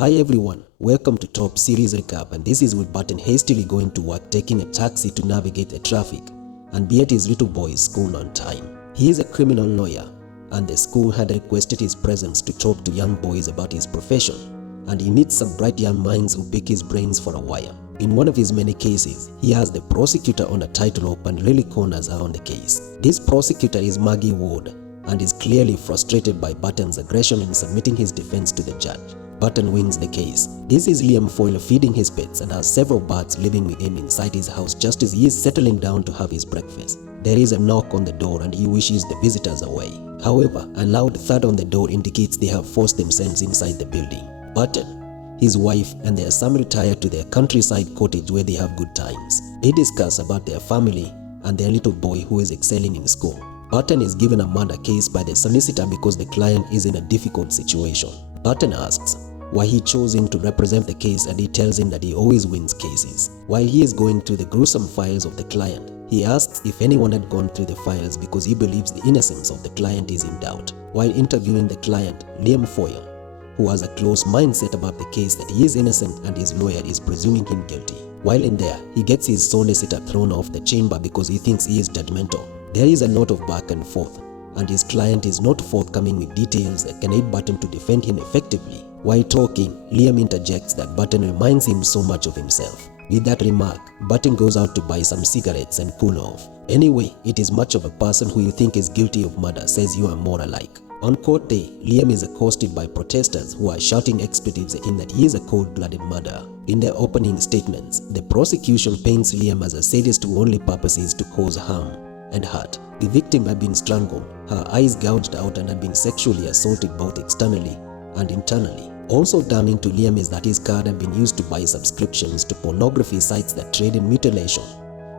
Hi everyone, welcome to Top Series Recap, and this is with Burton hastily going to work taking a taxi to navigate the traffic and be at his little boy's school on time. He is a criminal lawyer and the school had requested his presence to talk to young boys about his profession, and he meets some bright young minds who pick his brains for a while. In one of his many cases, he has the prosecutor on a tightrope and really corners her on the case. This prosecutor is Maggie Ward and is clearly frustrated by Burton's aggression in submitting his defense to the judge. Burton wins the case. This is Liam Foyle feeding his pets and has several bats living with him inside his house just as he is settling down to have his breakfast. There is a knock on the door and he wishes the visitors away. However, a loud thud on the door indicates they have forced themselves inside the building. Burton, his wife, and their son retire to their countryside cottage where they have good times. They discuss about their family and their little boy who is excelling in school. Burton is given a murder case by the solicitor because the client is in a difficult situation. Burton asks why he chose him to represent the case, and he tells him that he always wins cases. While he is going through the gruesome files of the client, he asks if anyone had gone through the files because he believes the innocence of the client is in doubt. While interviewing the client, Liam Foyle, who has a close mindset about the case that he is innocent and his lawyer is presuming him guilty. While in there, he gets his solicitor thrown off the chamber because he thinks he is judgmental. There is a lot of back and forth, and his client is not forthcoming with details that can aid Burton to defend him effectively. While talking, Liam interjects that Burton reminds him so much of himself. With that remark, Burton goes out to buy some cigarettes and cool off. Anyway, it is much of a person who you think is guilty of murder says you are more alike. On court day, Liam is accosted by protesters who are shouting expletives in that he is a cold-blooded murderer. In their opening statements, the prosecution paints Liam as a sadist who only purposes to cause harm and hurt. The victim had been strangled, her eyes gouged out, and had been sexually assaulted both externally and internally. Also damning to Liam is that his card had been used to buy subscriptions to pornography sites that trade in mutilation,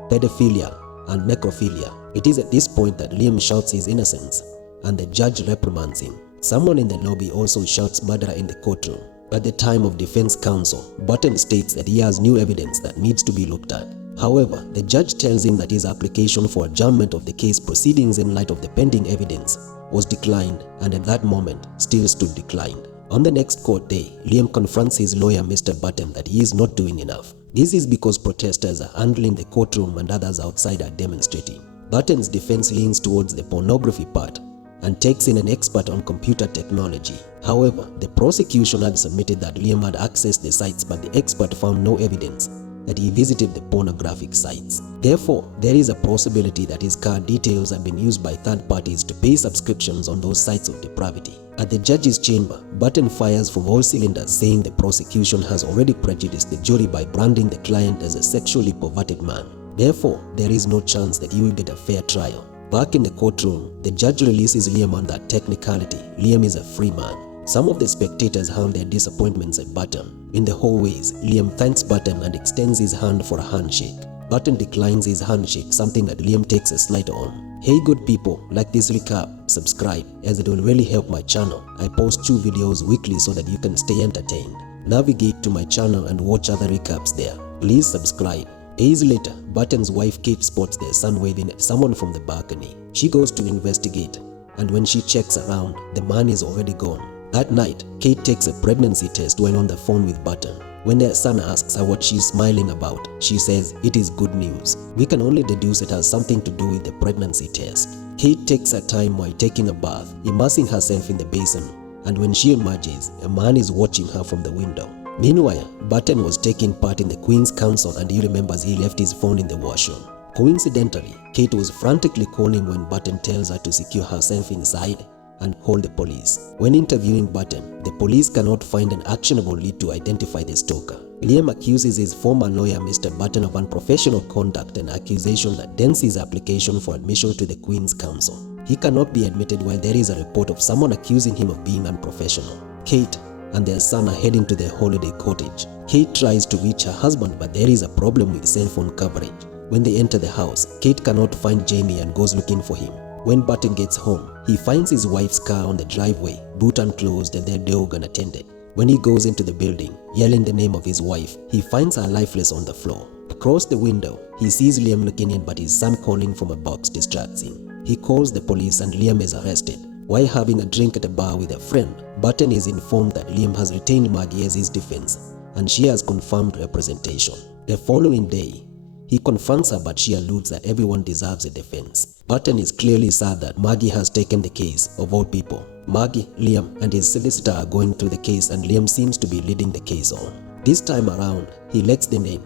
pedophilia, and necrophilia. It is at this point that Liam shouts his innocence, and the judge reprimands him. Someone in the lobby also shouts murderer in the courtroom. At the time of defense counsel, Burton states that he has new evidence that needs to be looked at. However, the judge tells him that his application for adjournment of the case proceedings in light of the pending evidence was declined, and at that moment still stood declined. On the next court day, Liam confronts his lawyer Mr. Burton that he is not doing enough. This is because protesters are handling the courtroom and others outside are demonstrating. Burton's defense leans towards the pornography part and takes in an expert on computer technology. However, the prosecution had submitted that Liam had accessed the sites, but the expert found no evidence that he visited the pornographic sites. Therefore, there is a possibility that his card details have been used by third parties to pay subscriptions on those sites of depravity. At the judge's chamber, Burton fires from all cylinders, saying the prosecution has already prejudiced the jury by branding the client as a sexually perverted man. Therefore, there is no chance that he will get a fair trial. Back in the courtroom, the judge releases Liam on that technicality. Liam is a free man. Some of the spectators hound their disappointments at Burton. In the hallways, Liam thanks Burton and extends his hand for a handshake. Burton declines his handshake, something that Liam takes a slight on. Hey good people, like this recap, subscribe, as it will really help my channel. I post 2 videos weekly so that you can stay entertained. Navigate to my channel and watch other recaps there. Please subscribe. Days later, Burton's wife Kate spots their son waving at someone from the balcony. She goes to investigate, and when she checks around, the man is already gone. That night, Kate takes a pregnancy test while on the phone with Burton. When their son asks her what she's smiling about, she says it is good news. We can only deduce it has something to do with the pregnancy test. Kate takes her time while taking a bath, immersing herself in the basin, and when she emerges, a man is watching her from the window. Meanwhile, Burton was taking part in the Queen's Council and he remembers he left his phone in the washroom. Coincidentally, Kate was frantically calling when Burton tells her to secure herself inside and call the police. When interviewing Burton, the police cannot find an actionable lead to identify the stalker. Liam accuses his former lawyer Mr. Burton of unprofessional conduct, an accusation that dents his application for admission to the Queen's Council. He cannot be admitted while there is a report of someone accusing him of being unprofessional. Kate and their son are heading to their holiday cottage. Kate tries to reach her husband, but there is a problem with cell phone coverage. When they enter the house, Kate cannot find Jamie and goes looking for him. When Burton gets home, he finds his wife's car on the driveway, boot unclosed and their dog unattended. When he goes into the building, yelling the name of his wife, he finds her lifeless on the floor. Across the window, he sees Liam looking in, but his son calling from a box distracts him. He calls the police and Liam is arrested. While having a drink at a bar with a friend, Burton is informed that Liam has retained Maggie as his defense, and she has confirmed representation. The following day, he confronts her, but she alludes that everyone deserves a defense. Burton is clearly sad that Maggie has taken the case, of all people. Maggie, Liam, and his solicitor are going through the case, and Liam seems to be leading the case on. This time around, he lets them in,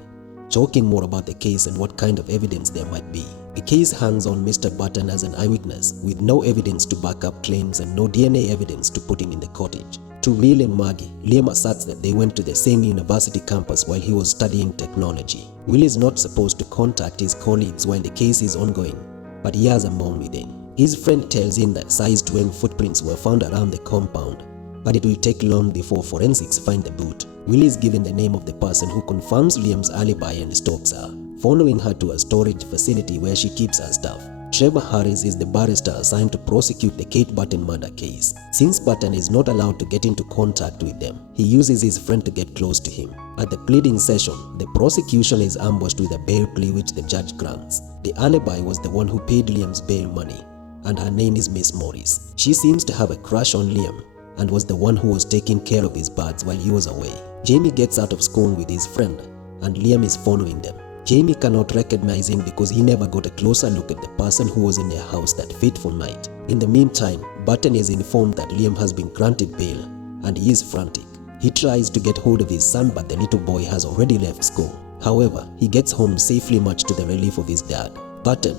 talking more about the case and what kind of evidence there might be. The case hangs on Mr. Burton as an eyewitness, with no evidence to back up claims and no DNA evidence to put him in the cottage. To reel in Maggie, Liam asserts that they went to the same university campus while he was studying technology. Will is not supposed to contact his colleagues while the case is ongoing, but he has a mom with him. His friend tells him that size 12 footprints were found around the compound, but it will take long before forensics find the boot. Will is given the name of the person who confirms Liam's alibi and stalks her, following her to a storage facility where she keeps her stuff. Trevor Harris is the barrister assigned to prosecute the Kate Burton murder case. Since Burton is not allowed to get into contact with them, he uses his friend to get close to him. At the pleading session, the prosecution is ambushed with a bail plea which the judge grants. The alibi was the one who paid Liam's bail money, and her name is Miss Morris. She seems to have a crush on Liam and was the one who was taking care of his birds while he was away. Jamie gets out of school with his friend, and Liam is following them. Jamie cannot recognize him because he never got a closer look at the person who was in their house that fateful night. In the meantime, Burton is informed that Liam has been granted bail, and he is frantic. He tries to get hold of his son, but the little boy has already left school. However, he gets home safely, much to the relief of his dad. Burton,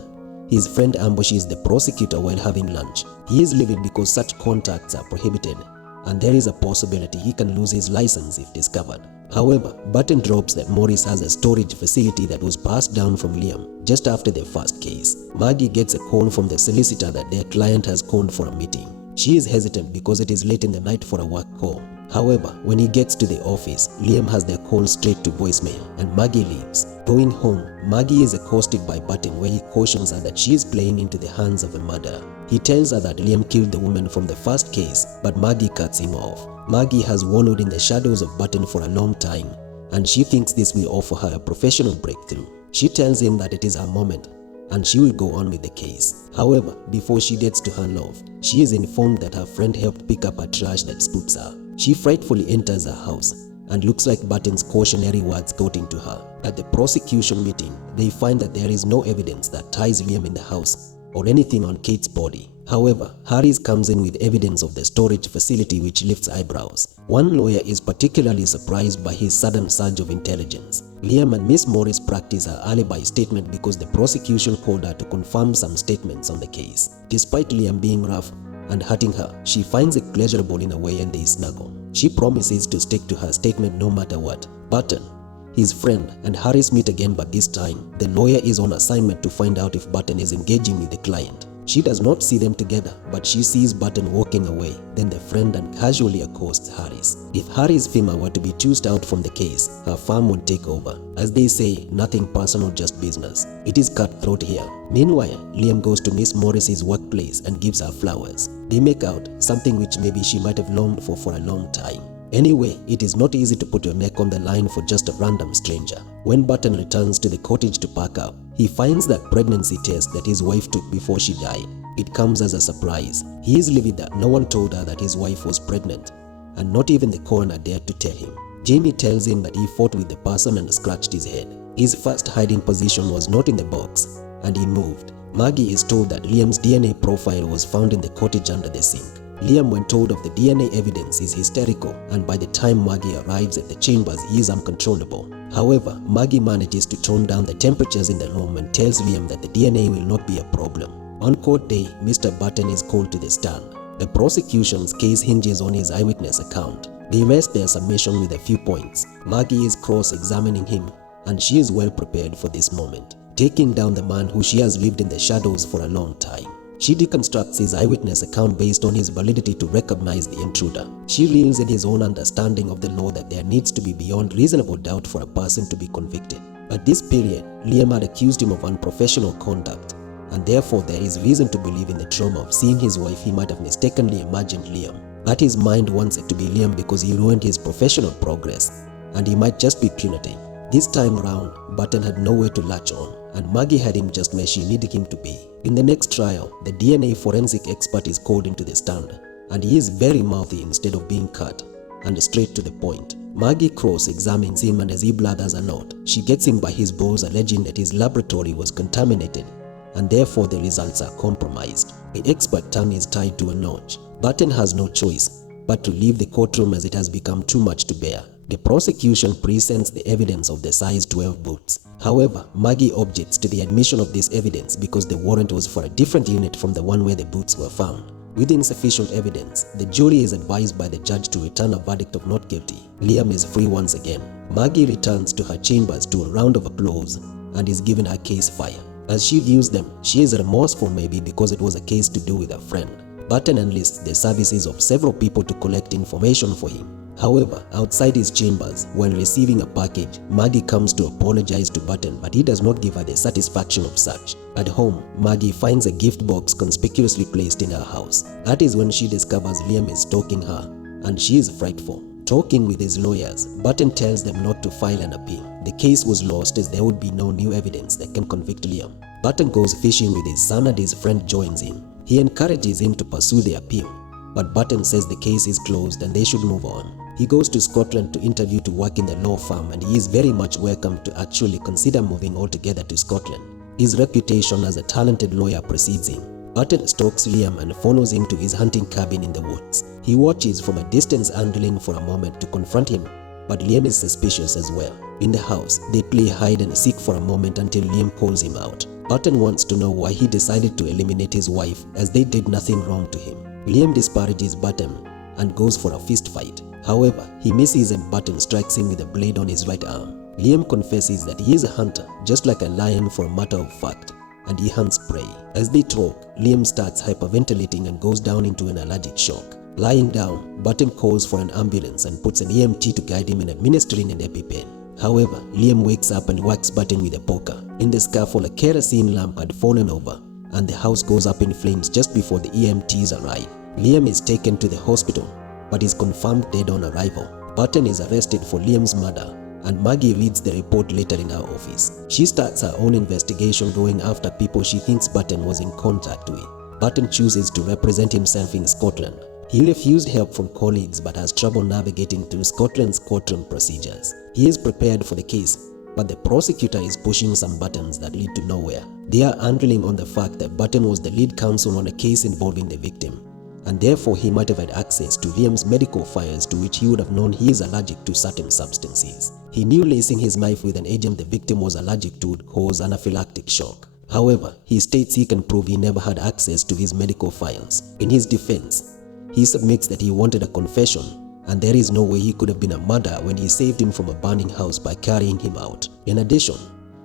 his friend, ambushes the prosecutor while having lunch. He is livid because such contacts are prohibited, and there is a possibility he can lose his license if discovered. However, Burton drops that Morris has a storage facility that was passed down from Liam just after their first case. Maggie gets a call from the solicitor that their client has called for a meeting. She is hesitant because it is late in the night for a work call. However, when he gets to the office, Liam has their call straight to voicemail, and Maggie leaves. Going home, Maggie is accosted by Burton, where he cautions her that she is playing into the hands of a murderer. He tells her that Liam killed the woman from the first case, but Maggie cuts him off. Maggie has wallowed in the shadows of Burton for a long time, and she thinks this will offer her a professional breakthrough. She tells him that it is her moment, and she will go on with the case. However, before she gets to her loft, she is informed that her friend helped pick up her trash that spooks her. She frightfully enters her house, and looks like Burton's cautionary words got into her. At the prosecution meeting, they find that there is no evidence that ties Liam in the house or anything on Kate's body. However, Harris comes in with evidence of the storage facility, which lifts eyebrows. One lawyer is particularly surprised by his sudden surge of intelligence. Liam and Miss Morris practice her alibi statement because the prosecution called her to confirm some statements on the case. Despite Liam being rough and hurting her, she finds it pleasurable in a way, and they snuggle. She promises to stick to her statement no matter what. Burton, his friend, and Harris meet again, but this time, the lawyer is on assignment to find out if Burton is engaging with the client. She does not see them together, but she sees Burton walking away, then the friend, and casually accosts Harris. If Harris' firm were to be choosed out from the case, her firm would take over. As they say, nothing personal, just business. It is cutthroat here. Meanwhile, Liam goes to Miss Morris's workplace and gives her flowers. They make out, something which maybe she might have longed for a long time. Anyway, it is not easy to put your neck on the line for just a random stranger. When Burton returns to the cottage to pack up, he finds that pregnancy test that his wife took before she died. It comes as a surprise. He is livid that no one told her that his wife was pregnant, and not even the coroner dared to tell him. Jamie tells him that he fought with the person and scratched his head. His first hiding position was not in the box, and he moved. Maggie is told that Liam's DNA profile was found in the cottage under the sink. Liam, when told of the DNA evidence, is hysterical, and by the time Maggie arrives at the chambers, he is uncontrollable. However, Maggie manages to tone down the temperatures in the room and tells Liam that the DNA will not be a problem. On court day, Mr. Burton is called to the stand. The prosecution's case hinges on his eyewitness account. They rest their submission with a few points. Maggie is cross-examining him, and she is well prepared for this moment, taking down the man who she has lived in the shadows for a long time. She deconstructs his eyewitness account based on his validity to recognize the intruder. She reveals in his own understanding of the law that there needs to be beyond reasonable doubt for a person to be convicted. At this period, Liam had accused him of unprofessional conduct, and therefore there is reason to believe in the trauma of seeing his wife he might have mistakenly imagined Liam. That his mind wants it to be Liam because he ruined his professional progress, and he might just be punitive. This time around, Burton had nowhere to latch on, and Maggie had him just where she needed him to be. In the next trial, the DNA forensic expert is called into the stand, and he is very mouthy instead of being cut and straight to the point. Maggie cross-examines him, and as he blathers a lot, she gets him by his balls, alleging that his laboratory was contaminated and therefore the results are compromised. The expert tongue is tied to a notch. Burton has no choice but to leave the courtroom as it has become too much to bear. The prosecution presents the evidence of the size 12 boots. However, Maggie objects to the admission of this evidence because the warrant was for a different unit from the one where the boots were found. With insufficient evidence, the jury is advised by the judge to return a verdict of not guilty. Liam is free once again. Maggie returns to her chambers to a round of applause and is given her case file. As she views them, she is remorseful, maybe because it was a case to do with a friend. Burton enlists the services of several people to collect information for him. However, outside his chambers, while receiving a package, Maggie comes to apologize to Burton, but he does not give her the satisfaction of such. At home, Maggie finds a gift box conspicuously placed in her house. That is when she discovers Liam is stalking her, and she is frightful. Talking with his lawyers, Burton tells them not to file an appeal. The case was lost as there would be no new evidence that can convict Liam. Burton goes fishing with his son and his friend joins him. He encourages him to pursue the appeal, but Burton says the case is closed and they should move on. He goes to Scotland to interview to work in the law firm, and he is very much welcome to actually consider moving altogether to Scotland. His reputation as a talented lawyer precedes him. Burton stalks Liam and follows him to his hunting cabin in the woods. He watches from a distance, angling for a moment to confront him, but Liam is suspicious as well. In the house, they play hide and seek for a moment until Liam calls him out. Burton wants to know why he decided to eliminate his wife, as they did nothing wrong to him. Liam disparages Burton and goes for a fist fight. However, he misses and Burton strikes him with a blade on his right arm. Liam confesses that he is a hunter, just like a lion for a matter of fact, and he hunts prey. As they talk, Liam starts hyperventilating and goes down into an allergic shock. Lying down, Burton calls for an ambulance and puts an EMT to guide him in administering an EpiPen. However, Liam wakes up and whacks Burton with a poker. In the scuffle, a kerosene lamp had fallen over, and the house goes up in flames just before the EMTs arrive. Liam is taken to the hospital, but is confirmed dead on arrival. Burton is arrested for Liam's murder, and Maggie reads the report later in her office. She starts her own investigation, going after people she thinks Burton was in contact with. Burton chooses to represent himself in Scotland. He refused help from colleagues but has trouble navigating through Scotland's courtroom procedures. He is prepared for the case, but the prosecutor is pushing some buttons that lead to nowhere. They are handling on the fact that Burton was the lead counsel on a case involving the victim, and therefore he might have had access to Liam's medical files, to which he would have known he is allergic to certain substances. He knew lacing his knife with an agent the victim was allergic to would cause anaphylactic shock. However, he states he can prove he never had access to his medical files. In his defense, he submits that he wanted a confession, and there is no way he could have been a murderer when he saved him from a burning house by carrying him out. In addition,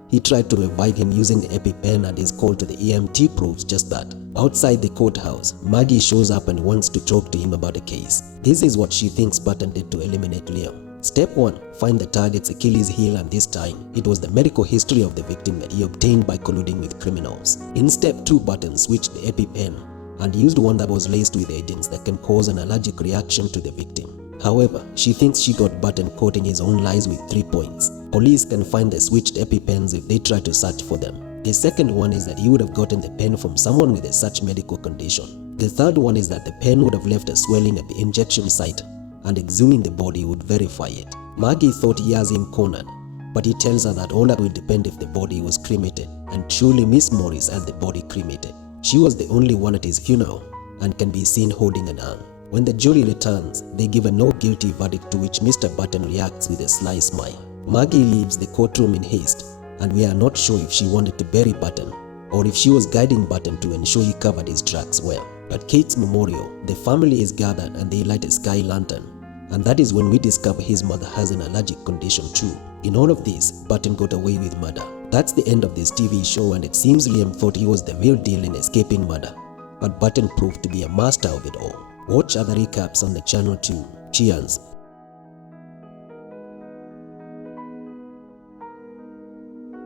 he tried to revive him using the EpiPen, and his call to the EMT proves just that. Outside the courthouse, Maggie shows up and wants to talk to him about the case. This is what she thinks Burton did to eliminate Liam. Step 1. Find the target's Achilles heel, and this time, it was the medical history of the victim that he obtained by colluding with criminals. In Step 2, Burton switched the EpiPen and used one that was laced with agents that can cause an allergic reaction to the victim. However, she thinks she got Burton caught in his own lies with 3 points. Police can find the switched EpiPens if they try to search for them. The second one is that he would have gotten the pen from someone with such medical condition. The third one is that the pen would have left a swelling at the injection site, and exhuming the body would verify it. Maggie thought he has him cornered, but he tells her that all that will depend if the body was cremated, and truly Miss Morris had the body cremated. She was the only one at his funeral and can be seen holding an urn. When the jury returns, they give a no guilty verdict, to which Mr. Burton reacts with a sly smile. Maggie leaves the courtroom in haste, and we are not sure if she wanted to bury Burton or if she was guiding Burton to ensure he covered his tracks well. At Kate's memorial, the family is gathered and they light a sky lantern, and that is when we discover his mother has an allergic condition too. In all of this, Burton got away with murder. That's the end of this TV show, and it seems Liam thought he was the real deal in escaping murder, but Burton proved to be a master of it all. Watch other recaps on the channel too. Cheers.